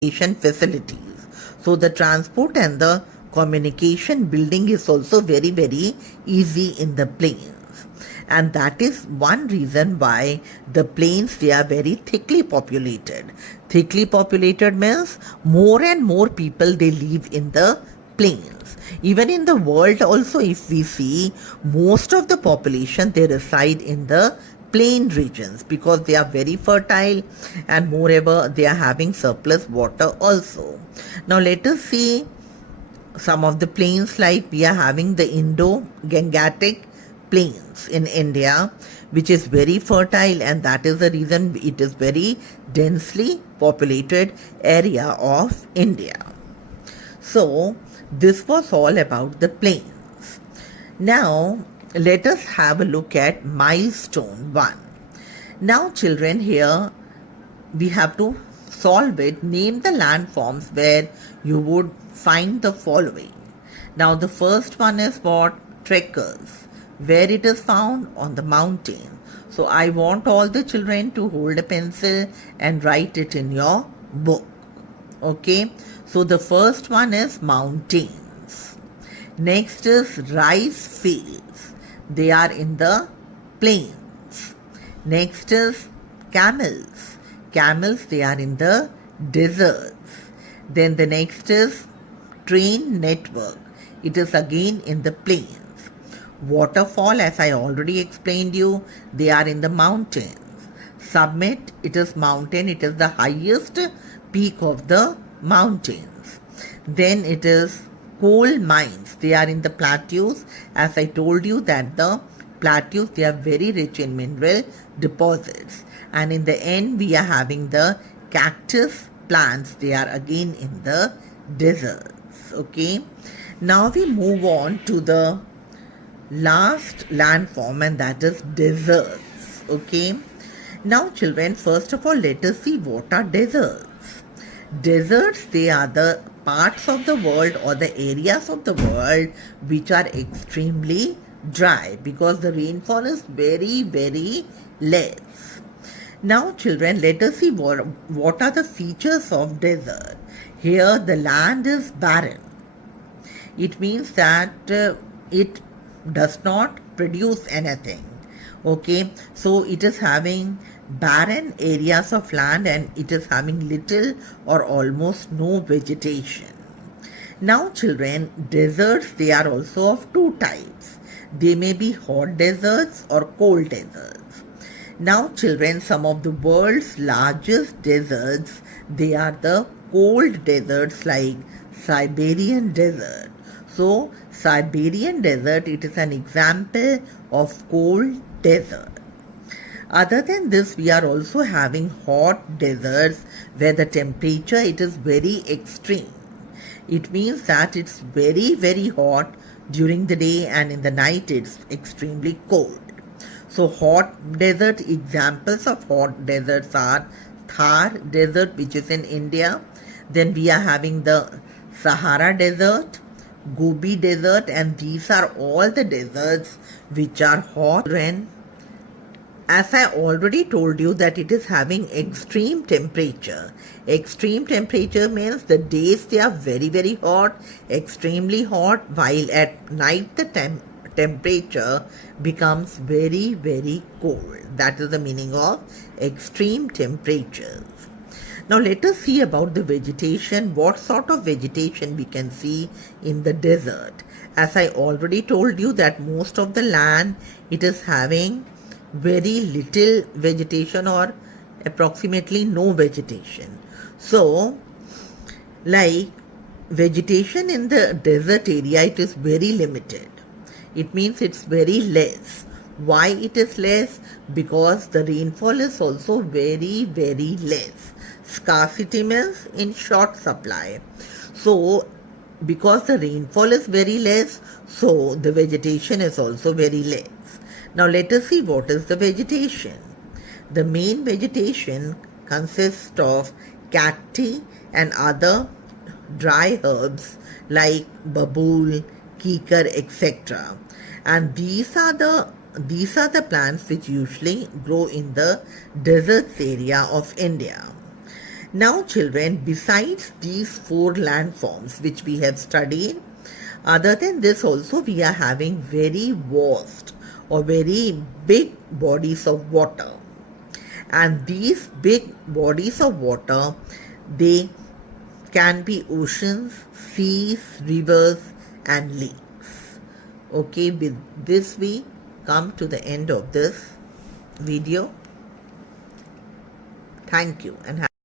facilities. So the transport and the communication building is also very, very easy in the plains. And that is one reason why the plains, they are very thickly populated. Thickly populated means more and more people, they live in the plains. Even in the world also, if we see, most of the population, they reside in the plain regions because they are very fertile, and moreover they are having surplus water also. Now let us see some of the plains, like we are having the Indo-Gangetic plains in India, which is very fertile, and that is the reason it is very densely populated area of India. So this was all about the plains. Now let us have a look at milestone 1. Now children, here we have to solve it. Name the landforms where you would find the following. Now the first one is what? Trekkers. Where it is found? On the mountain. So I want all the children to hold a pencil and write it in your book. Okay. So the first one is mountains. Next is rice fields. They are in the plains. Next is camels. Camels, they are in the deserts. Then the next is train network. It is again in the plains. Waterfall, as I already explained you, they are in the mountains. Summit, it is mountain. It is the highest peak of the mountains. Then it is coal mines. They are in the plateaus. As I told you that the plateaus, they are very rich in mineral deposits. And in the end, we are having the cactus plants. They are again in the deserts. Okay. Now we move on to the last landform, and that is deserts. Okay. Now children, first of all, let us see what are deserts. Deserts, they are the parts of the world or the areas of the world which are extremely dry because the rainfall is very, very less. Now children, let us see what are the features of desert. Here the land is barren. It means that it does not produce anything. Okay, so it is having barren areas of land, and it is having little or almost no vegetation. Now children, deserts, they are also of two types. They may be hot deserts or cold deserts. Now children, some of the world's largest deserts, they are the cold deserts like Siberian desert. So Siberian desert, it is an example of cold desert. Other than this, we are also having hot deserts where the temperature, it is very extreme. It means that it's very, very hot during the day, and in the night it's extremely cold. So hot desert, examples of hot deserts are Thar desert, which is in India. Then we are having the Sahara desert, Gobi desert, and these are all the deserts which are hot. As I already told you that it is having extreme temperature. Extreme temperature means the days they are very, very hot, extremely hot, while at night the temperature becomes very, very cold. That is the meaning of extreme temperatures. Now let us see about the vegetation. What sort of vegetation we can see in the desert. As I already told you that most of the land, it is having very little vegetation or approximately no vegetation. So like vegetation in the desert area, it is very limited. It means it's very less. Why it is less? Because the rainfall is also very, very less. Scarcity means in short supply. So because the rainfall is very less, so the vegetation is also very less. Now let us see what is the vegetation. The main vegetation consists of cacti and other dry herbs like babool, kikar, etc. And these are the plants which usually grow in the deserts area of India. Now children, besides these four landforms which we have studied, other than this also we are having very vast or very big bodies of water. And these big bodies of water, they can be oceans, seas, rivers and lakes. Okay, with this we come to the end of this video. Thank you and have